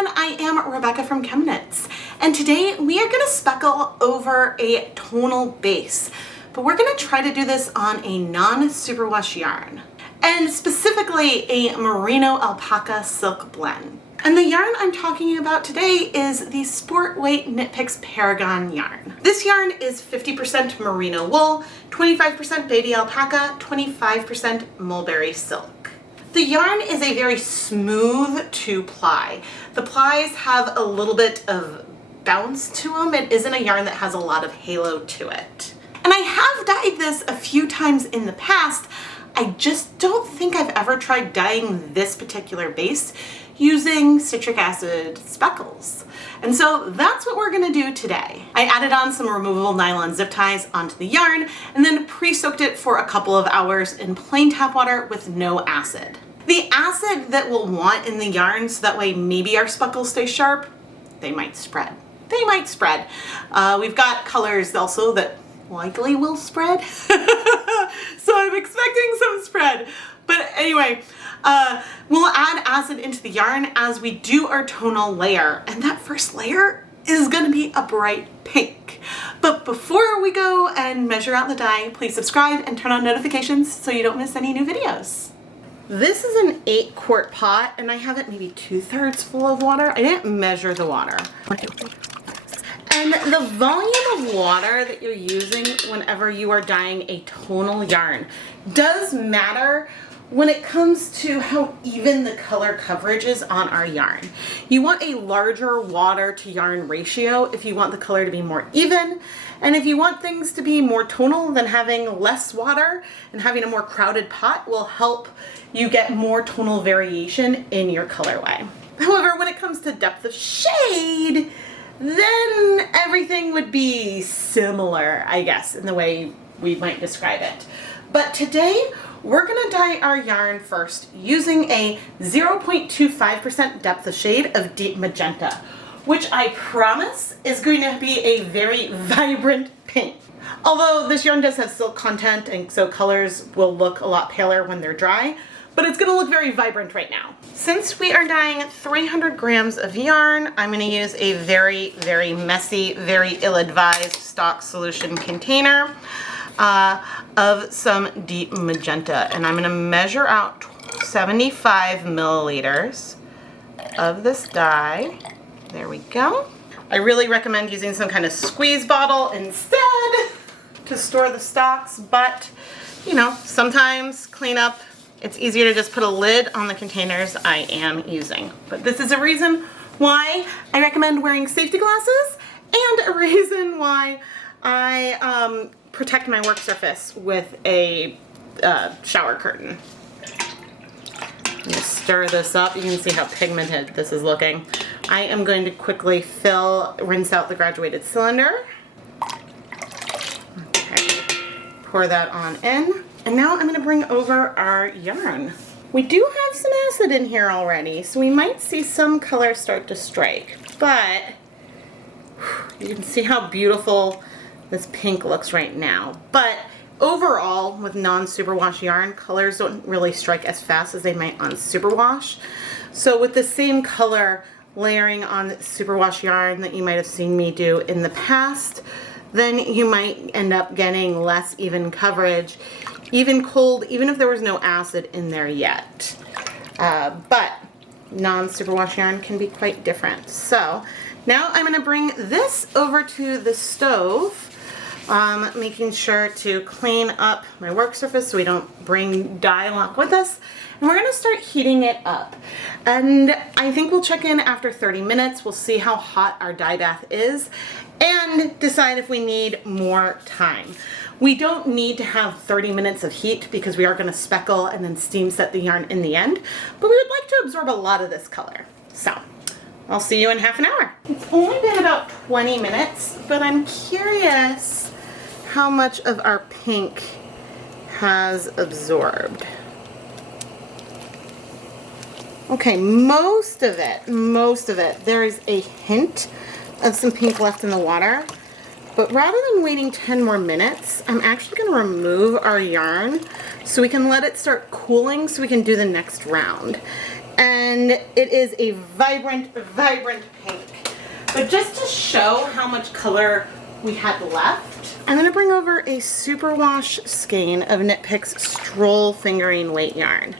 everyone, I am Rebecca from ChemKnits, and today we are going to speckle over a tonal base, but we're going to try to do this on a non-superwash yarn, and specifically a Merino Alpaca silk blend. And the yarn I'm talking about today is the Sport Weight Knit Picks Paragon yarn. This yarn is 50% merino wool, 25% baby alpaca, 25% mulberry silk. The yarn is a very smooth to ply. The plies have a little bit of bounce to them. It isn't a yarn that has a lot of halo to it. And I have dyed this a few times in the past. I just don't think I've ever tried dyeing this particular base using citric acid speckles. And so that's what we're gonna do today. I added on some removable nylon zip ties onto the yarn and then pre-soaked it for a couple of hours in plain tap water with no acid. The acid that we'll want in the yarn so that way maybe our speckles stay sharp, they might spread. They might spread. We've got colors also that likely will spread. So I'm expecting some spread. But anyway, we'll add acid into the yarn as we do our tonal layer. And that first layer is gonna be a bright pink. But before we go and measure out the dye, please subscribe and turn on notifications so you don't miss any new videos. This is an 8-quart pot and I have it maybe 2/3 full of water. I didn't measure the water. And the volume of water that you're using whenever you are dyeing a tonal yarn does matter when it comes to how even the color coverage is on our yarn. You want a larger water to yarn ratio if you want the color to be more even, and if you want things to be more tonal, then having less water and having a more crowded pot will help you get more tonal variation in your colorway. However, when it comes to depth of shade, then everything would be similar, I guess, in the way we might describe it. But today, we're gonna dye our yarn first using a 0.25% depth of shade of deep magenta, which I promise is going to be a very vibrant pink. Although this yarn does have silk content and so colors will look a lot paler when they're dry, but it's gonna look very vibrant right now. Since we are dyeing 300 grams of yarn, I'm gonna use a very, very messy, very ill-advised stock solution container of some deep magenta. And I'm gonna measure out 75 milliliters of this dye. There we go. I really recommend using some kind of squeeze bottle instead to store the stocks, but you know, sometimes cleanup, it's easier to just put a lid on the containers I am using. But this is a reason why I recommend wearing safety glasses and a reason why I protect my work surface with a shower curtain. I'm gonna stir this up. You can see how pigmented this is looking. I am going to quickly rinse out the graduated cylinder. Okay, pour that on in. And now I'm gonna bring over our yarn. We do have some acid in here already, so we might see some color start to strike, but you can see how beautiful this pink looks right now. But overall, with non-superwash yarn, colors don't really strike as fast as they might on superwash. So with the same color layering on superwash yarn that you might have seen me do in the past, then you might end up getting less even coverage, even cold, even if there was no acid in there yet. But non-superwash yarn can be quite different. So now I'm gonna bring this over to the stove, making sure to clean up my work surface so we don't bring dye along with us. And we're gonna start heating it up. And I think we'll check in after 30 minutes. We'll see how hot our dye bath is and decide if we need more time. We don't need to have 30 minutes of heat because we are gonna speckle and then steam set the yarn in the end, but we would like to absorb a lot of this color. So I'll see you in half an hour. It's only been about 20 minutes, but I'm curious how much of our pink has absorbed. Okay, most of it. There is a hint of some pink left in the water, but rather than waiting 10 more minutes, I'm actually gonna remove our yarn so we can let it start cooling so we can do the next round. And it is a vibrant, vibrant pink. But just to show how much color we had left, I'm gonna bring over a Superwash skein of Knit Picks Stroll Fingering Weight yarn.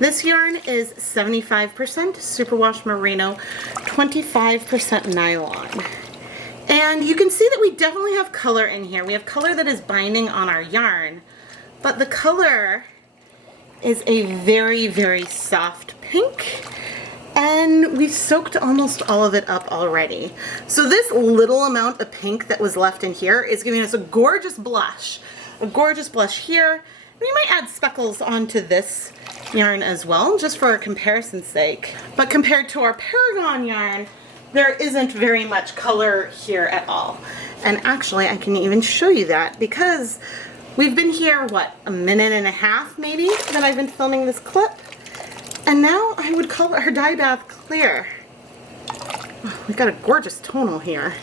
This yarn is 75% Superwash Merino, 25% nylon. And you can see that we definitely have color in here. We have color that is binding on our yarn, but the color is a very, very soft pink. And we've soaked almost all of it up already. So this little amount of pink that was left in here is giving us a gorgeous blush. A gorgeous blush here. And we might add speckles onto this yarn as well, just for comparison's sake. But compared to our Paragon yarn, there isn't very much color here at all. And actually, I can even show you that because we've been here, what, a minute and a half maybe that I've been filming this clip. And now I would call our dye bath clear. Oh, we've got a gorgeous tonal here.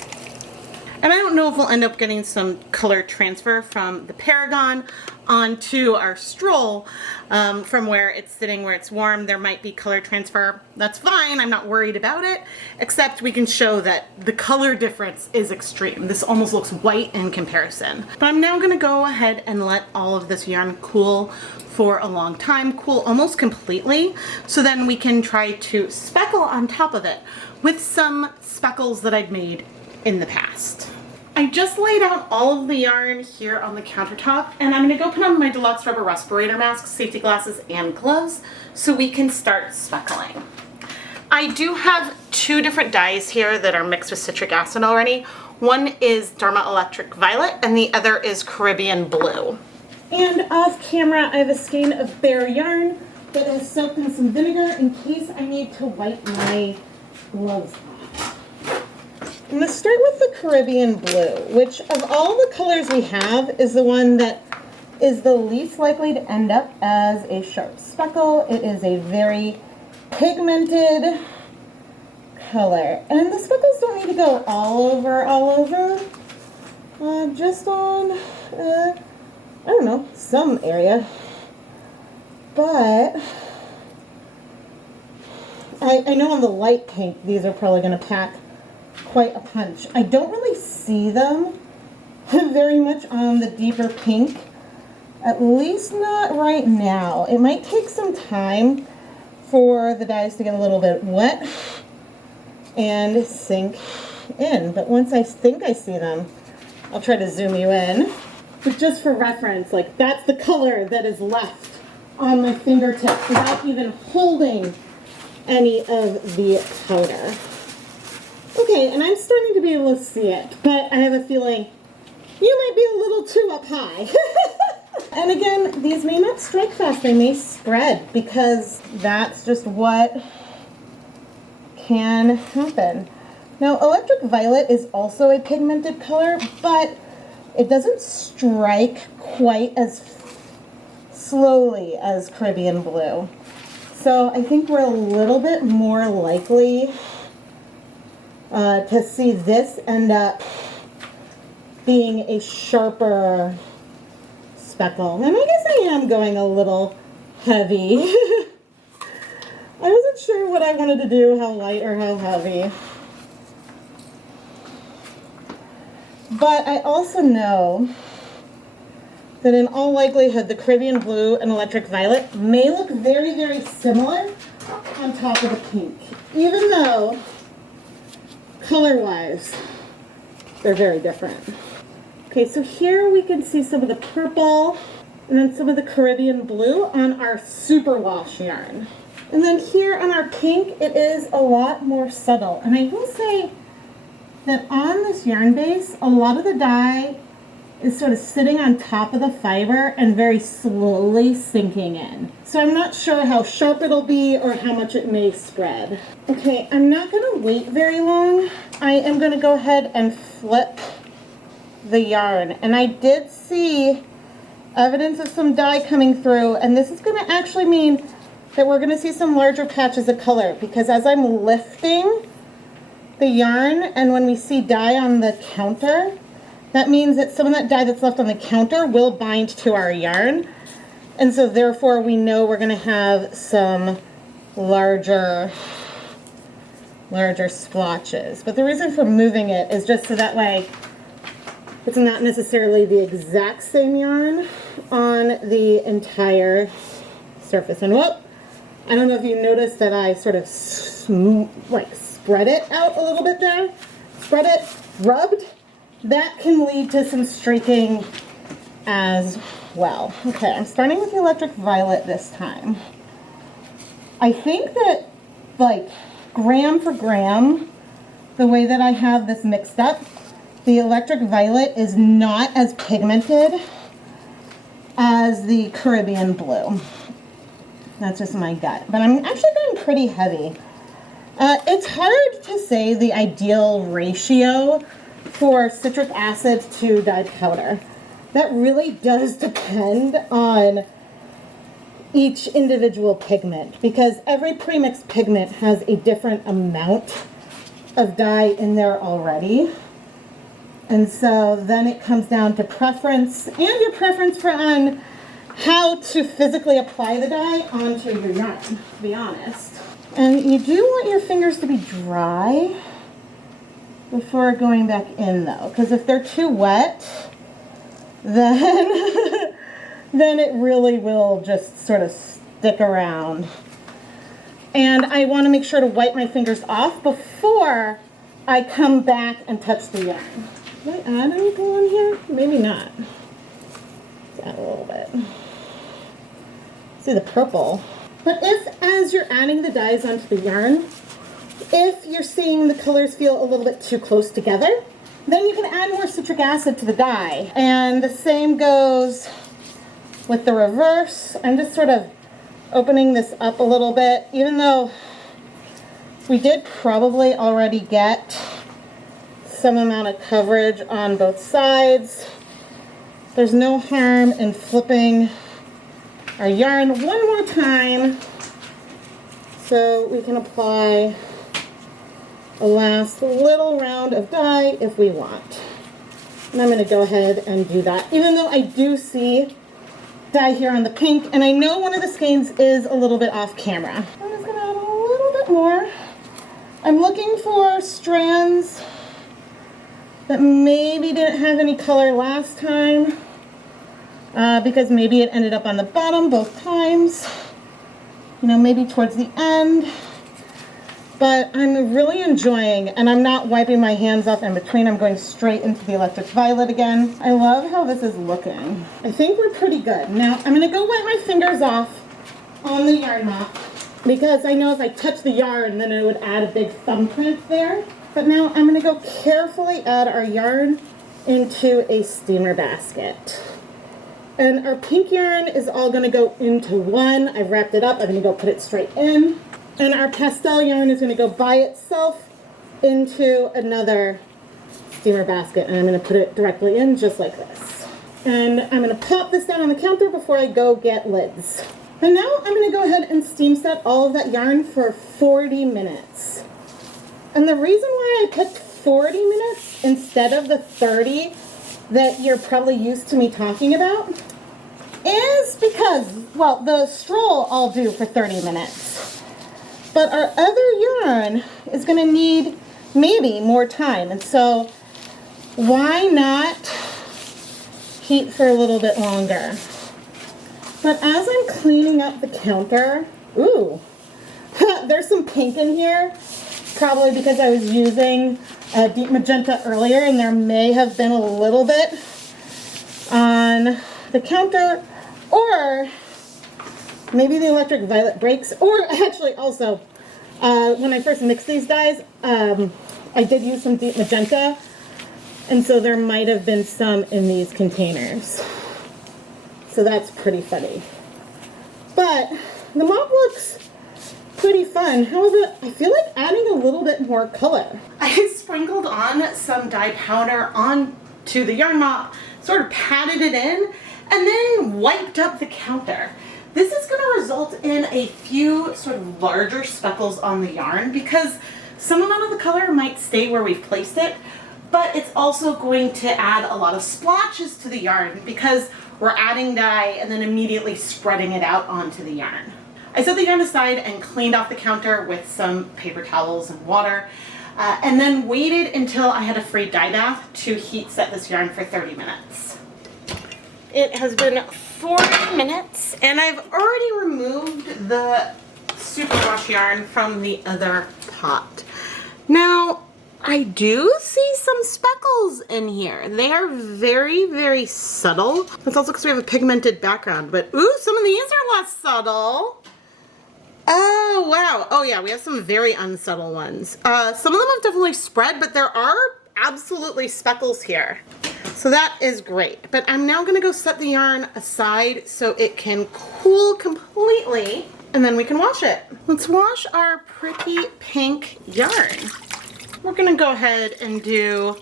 And I don't know if we'll end up getting some color transfer from the Paragon onto our Stroll from where it's sitting, where it's warm. There might be color transfer. That's fine, I'm not worried about it, except we can show that the color difference is extreme. This almost looks white in comparison. But I'm now gonna go ahead and let all of this yarn cool for a long time, cool almost completely, so then we can try to speckle on top of it with some speckles that I'd made in the past. I just laid out all of the yarn here on the countertop, and I'm going to go put on my deluxe rubber respirator mask, safety glasses, and gloves so we can start speckling. I do have two different dyes here that are mixed with citric acid already. One is Dharma Electric Violet and the other is Caribbean Blue. And off camera I have a skein of bare yarn that is soaked in some vinegar in case I need to wipe my gloves off. I'm going to start with the Caribbean Blue, which of all the colors we have is the one that is the least likely to end up as a sharp speckle. It is a very pigmented color. And the speckles don't need to go all over. Just on, I don't know, some area. But I know on the light pink, these are probably going to pack quite a punch. I don't really see them very much on the deeper pink, at least not right now. It might take some time for the dyes to get a little bit wet and sink in, but once I think I see them, I'll try to zoom you in. But just for reference, like, that's the color that is left on my fingertip without even holding any of the powder. Okay, and I'm starting to be able to see it, but I have a feeling you might be a little too up high. And again, these may not strike fast, they may spread, because that's just what can happen. Now, Electric Violet is also a pigmented color, but it doesn't strike quite as slowly as Caribbean Blue. So I think we're a little bit more likely to see this end up being a sharper speckle. And I guess I am going a little heavy. I wasn't sure what I wanted to do, how light or how heavy. But I also know that in all likelihood the Caribbean Blue and Electric Violet may look very, very similar on top of the pink, even though color-wise they're very different. Okay, so here we can see some of the purple and then some of the Caribbean Blue on our Superwash yarn. And then here on our pink, it is a lot more subtle. And I will say that on this yarn base, a lot of the dye is sort of sitting on top of the fiber and very slowly sinking in. So I'm not sure how sharp it'll be or how much it may spread. Okay, I'm not going to wait very long. I am going to go ahead and flip the yarn. And I did see evidence of some dye coming through, and this is going to actually mean that we're going to see some larger patches of color, because as I'm lifting the yarn and when we see dye on the counter, that means that some of that dye that's left on the counter will bind to our yarn. And so therefore we know we're going to have some larger splotches. But the reason for moving it is just so that way it's not necessarily the exact same yarn on the entire surface. And whoop, I don't know if you noticed that I sort of like spread it out a little bit there. Spread it, rubbed. That can lead to some streaking as well. Okay, I'm starting with the electric violet this time. I think that, like, gram for gram, the way that I have this mixed up, the electric violet is not as pigmented as the Caribbean blue. That's just my gut. But I'm actually going pretty heavy. It's hard to say the ideal ratio for citric acid to dye powder. That really does depend on each individual pigment, because every premixed pigment has a different amount of dye in there already. And so then it comes down to preference, and your preference on how to physically apply the dye onto your yarn, to be honest. And you do want your fingers to be dry before going back in, though, because if they're too wet, then then it really will just sort of stick around. And I want to make sure to wipe my fingers off before I come back and touch the yarn. Did I add anything on here? Maybe not. Let's add a little bit. See the purple. But if, as you're adding the dyes onto the yarn, if you're seeing the colors feel a little bit too close together, then you can add more citric acid to the dye. And the same goes with the reverse. I'm just sort of opening this up a little bit, even though we did probably already get some amount of coverage on both sides. There's no harm in flipping our yarn one more time so we can apply a last little round of dye if we want. And I'm going to go ahead and do that, even though I do see dye here on the pink, and I know one of the skeins is a little bit off camera. I'm just going to add a little bit more. I'm looking for strands that maybe didn't have any color last time, because maybe it ended up on the bottom both times, you know, maybe towards the end. But I'm really enjoying, and I'm not wiping my hands off in between. I'm going straight into the electric violet again. I love how this is looking. I think we're pretty good. Now I'm going to go wipe my fingers off on the yarn mop, because I know if I touch the yarn, then it would add a big thumbprint there. But now I'm going to go carefully add our yarn into a steamer basket. And our pink yarn is all going to go into one. I've wrapped it up. I'm going to go put it straight in. And our pastel yarn is going to go by itself into another steamer basket. And I'm going to put it directly in just like this. And I'm going to pop this down on the counter before I go get lids. And now I'm going to go ahead and steam set all of that yarn for 40 minutes. And the reason why I picked 40 minutes instead of the 30 that you're probably used to me talking about is because, well, the stroll I'll do for 30 minutes. But our other yarn is going to need maybe more time. And so why not heat for a little bit longer? But as I'm cleaning up the counter, ooh, there's some pink in here. Probably because I was using deep magenta earlier, and there may have been a little bit on the counter, or maybe the electric violet breaks, or actually also when I first mixed these dyes, I did use some deep magenta, and so there might have been some in these containers. So that's pretty funny. But the mop looks pretty fun. However, I feel like adding a little bit more color. I sprinkled on some dye powder onto the yarn mop, sort of patted it in, and then wiped up the counter. This is going to result in a few sort of larger speckles on the yarn because some amount of the color might stay where we've placed it, but it's also going to add a lot of splotches to the yarn because we're adding dye and then immediately spreading it out onto the yarn. I set the yarn aside and cleaned off the counter with some paper towels and water, and then waited until I had a free dye bath to heat set this yarn for 30 minutes. It has been 40 minutes and I've already removed the superwash yarn from the other pot. Now, I do see some speckles in here. They are very, very subtle. That's also because we have a pigmented background, but ooh, some of these are less subtle. Oh, wow. Oh yeah, we have some very unsubtle ones. Some of them have definitely spread, but there are absolutely speckles here. So that is great. But I'm now gonna go set the yarn aside so it can cool completely, and then we can wash it. Let's wash our pretty pink yarn. We're gonna go ahead and do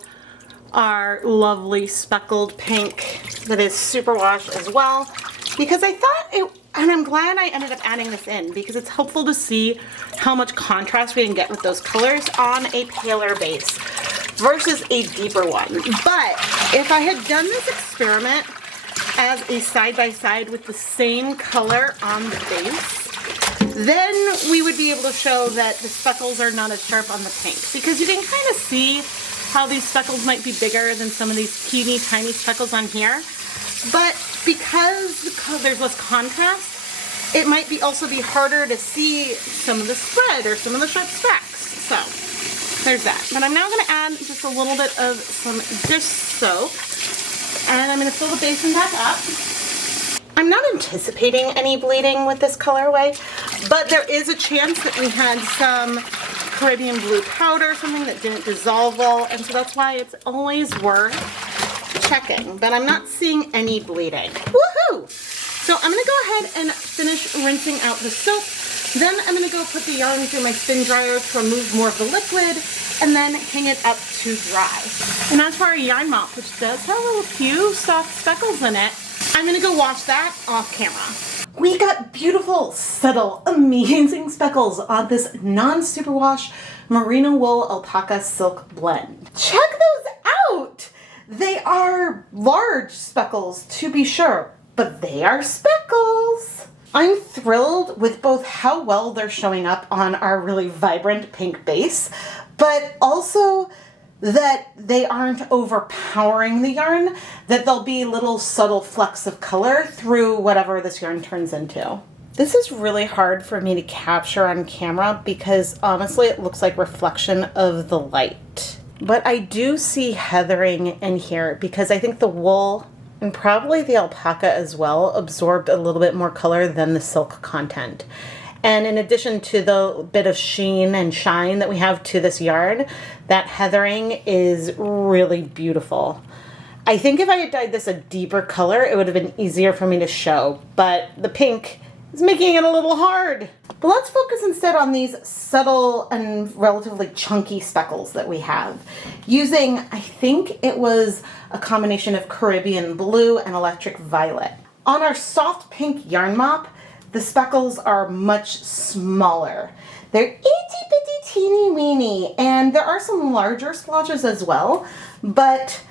our lovely speckled pink that is superwash as well, because I thought it, and I'm glad I ended up adding this in because it's helpful to see how much contrast we can get with those colors on a paler base versus a deeper one. But if I had done this experiment as a side-by-side with the same color on the base, then we would be able to show that the speckles are not as sharp on the pink, because you can kind of see how these speckles might be bigger than some of these teeny tiny speckles on here. But because there's less contrast, it might also be harder to see some of the spread or some of the sharp specks. So there's that. But I'm now going to add just a little bit of some dish soap, and I'm going to fill the basin back up. I'm not anticipating any bleeding with this colorway, but there is a chance that we had some Caribbean blue powder, something that didn't dissolve well, and so that's why it's always worth checking. But I'm not seeing any bleeding. Woohoo! So I'm going to go ahead and finish rinsing out the soap. Then I'm going to go put the yarn through my spin dryer to remove more of the liquid, and then hang it up to dry. And as for our yarn mop, which does have a few soft speckles in it, I'm gonna go wash that off camera. We got beautiful, subtle, amazing speckles on this non-superwash merino wool alpaca silk blend. Check those out! They are large speckles, to be sure, but they are speckles. I'm thrilled with both how well they're showing up on our really vibrant pink base, but also that they aren't overpowering the yarn, that there'll be little subtle flecks of color through whatever this yarn turns into. This is really hard for me to capture on camera because honestly it looks like reflection of the light. But I do see heathering in here because I think the wool and probably the alpaca as well absorbed a little bit more color than the silk content. And in addition to the bit of sheen and shine that we have to this yarn, that heathering is really beautiful. I think if I had dyed this a deeper color, it would have been easier for me to show, but the pink is making it a little hard. But let's focus instead on these subtle and relatively chunky speckles that we have, using, I think it was a combination of Caribbean blue and electric violet. On our soft pink yarn mop, the speckles are much smaller. They're itty bitty teeny weeny, and there are some larger splotches as well, but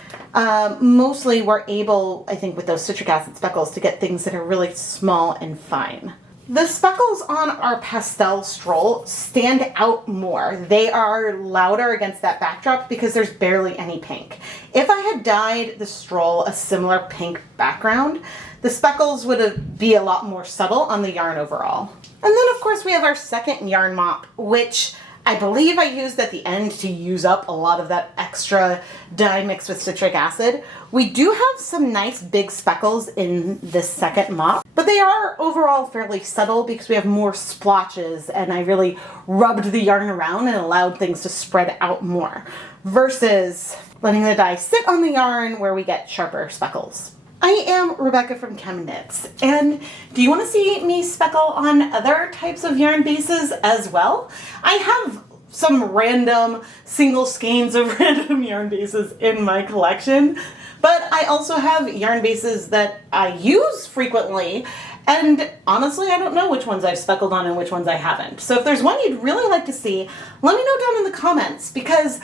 mostly we're able, I think with those citric acid speckles, to get things that are really small and fine. The speckles on our pastel stroll stand out more. They are louder against that backdrop because there's barely any pink. If I had dyed the stroll a similar pink background, the speckles would be a lot more subtle on the yarn overall. And then of course we have our second yarn mop, which I believe I used at the end to use up a lot of that extra dye mixed with citric acid. We do have some nice big speckles in this second mop, but they are overall fairly subtle because we have more splotches and I really rubbed the yarn around and allowed things to spread out more, versus letting the dye sit on the yarn where we get sharper speckles. I am Rebecca from ChemKnits, and do you want to see me speckle on other types of yarn bases as well? I have some random single skeins of random yarn bases in my collection, but I also have yarn bases that I use frequently, and honestly I don't know which ones I've speckled on and which ones I haven't. So if there's one you'd really like to see, let me know down in the comments, because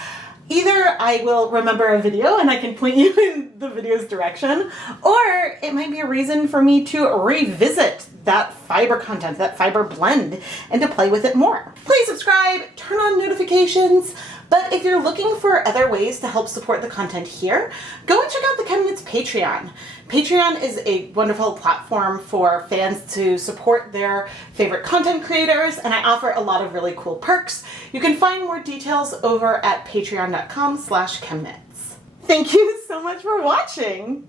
Either I will remember a video and I can point you in the video's direction, or it might be a reason for me to revisit that fiber content, that fiber blend, and to play with it more. Please subscribe, turn on notifications, but if you're looking for other ways to help support the content here, go and check out the ChemKnits Patreon. Patreon is a wonderful platform for fans to support their favorite content creators, and I offer a lot of really cool perks. You can find more details over at patreon.com/ChemKnits. Thank you so much for watching!